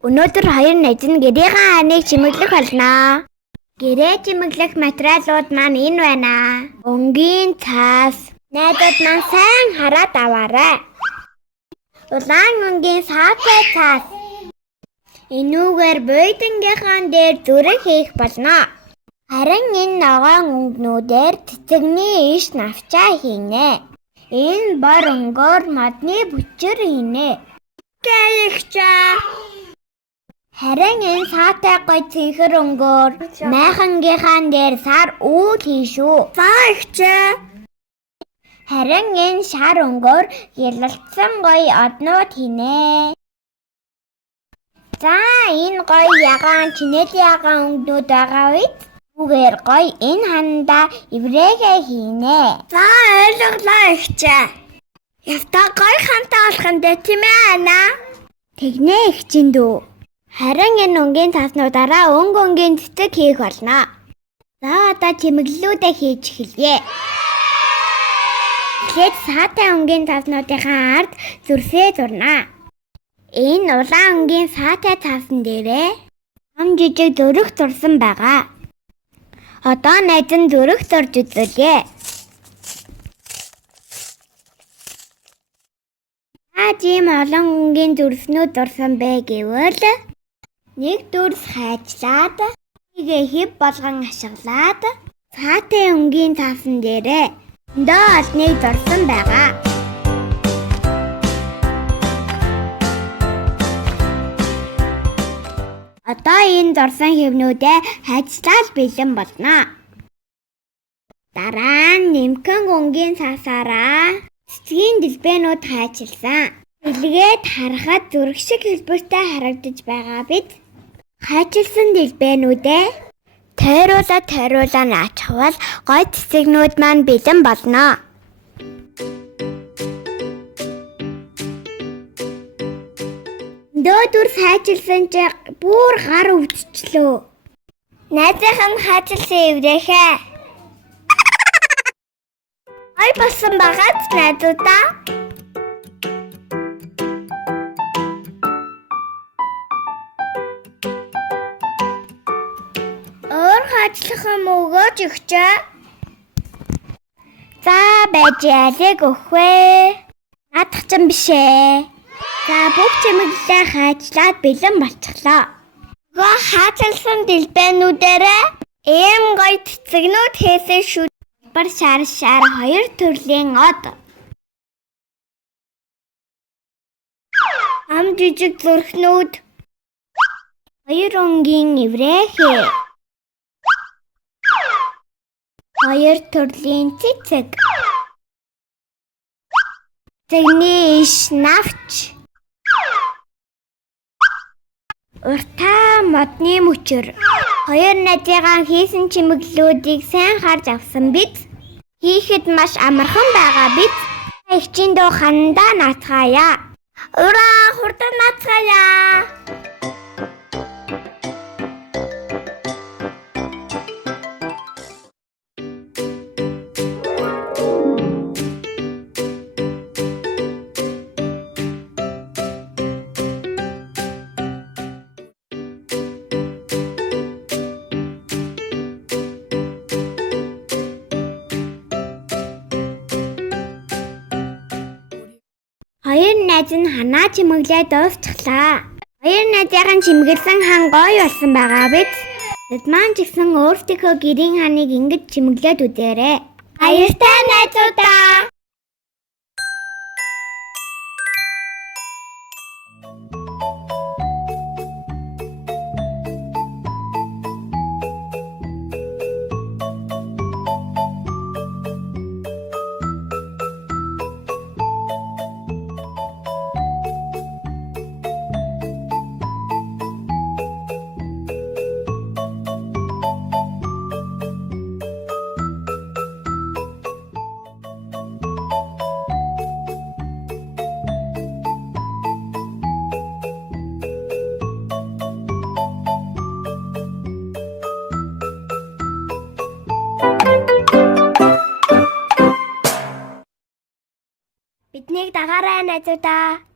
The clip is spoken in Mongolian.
Өнөөдөр хоёр найз нь гэрийн хааныг чимэглэх болно. Гэрээ чимэглэх материалууд маань энэ байна. Өнгийн цаас. Найзууд маань сайн хараад аваарай. Улаан өнгийн саатай цаас. Энүүгээр буйдангийнхан дээр зүрх хийх болно. Харин энэ ногоон өнгнүүдээр цэцэгний иш навчаа хийнэ. Энэ бор өнгөөр модны бүчээр хийнэ. Гэлэгчээ. Харин энэ саатай гой цэнхэр өнгөөр майхангийнхан дээр сар үүл хийшүү. Заагчээ. Харин энэ шар өнгөөр ялалтсан гой однууд хийнэ. За энэ гой ягаан чинэл ягаан өнгнүүд байгаа үед үгээр гой энэ хандаа иврэгээ хийнэ. За ойлголоо ихчээ. Явтаа гой хантаа болох юм дээ тийм ээ ана. Тэгнэ ихчин дүү. Харин энэ өнгийн цааснуудаараа өнгийн цэцэг хийх болно. За одоо чимэглэлүүдээ хийж эхэлье. Тэгэхэд саатай өнгийн цааснуудынхаа ард зүрсээ зурнаа. Энэ улаан өнгийн саатай цаасан дээрээ ном жижиг зүрх зурсан байгаа. Одоо найз нь зүрх зурж үзүүлье. Жим олон өнгийн зүрснүүд зурсан бэ гэвэл нэг дүрс хайчлаад нэгээ хэв болгон ашиглаад саатай өнгийн цаасан дээрээ өндөө олныг зурсан байгаа. Одоо энэ зурсан хэвнүүдээ хайчлаад бэлэн болно. Дараа нь нэмхэн өнгийн цаасаараа цэцгийн дэлбэнүүд хайчилсан. Илгээд харахад зүрх шиг хэлбэртэй харагдаж байгаа бид хайчилсан дэлбэнүүдээ тойруулаа наачхвал гой цэцэгнүүд маань бэлэн болно. Дөөдөр хайчилсан чи бүр гар өвдчлөө. Найзынхан хайчилсан иврэхээ. Ай басан багт найзуудаа. Өөр хайчлах юм өгөөч өгчээ. За байж ялэг өгвэ. Наадах ч юм бишээ. За бүх чимэглэлээ хайчлаад бэлэн болчихлоо. Гоо хайчилсан дэлбэнүүдээрээ эм гой цэцэгнүүд хийсэн шүү. Бар шар хоёр төрлийн од. Ам жижиг зүрхнүүд. Хоёр өнгийн иврэхээ. Хоёр төрлийн цэцэг. Цэцэгний иш навч. Уртаа модны мөчөр. Хоёр найзыгаа хийсэн чимэглэлүүдийг сайн харж авсан бид хийхэд маш амархан байгаа бид ихчин дөө хандаа наацгаая. Ураа хурдан наацгаая. Хоёр найз нь ханаа чимэглээ дуусчихлаа. Хоёр найзын чимэглэн хан гоё болсон байгаа биз? Тэд маань ч гэсэн өөрсдийнхөө гэрийн ханыг ингэж чимэглээд үзээрэй. Баяртай найзуудаа. Биднийг дагаарай найзуудаа.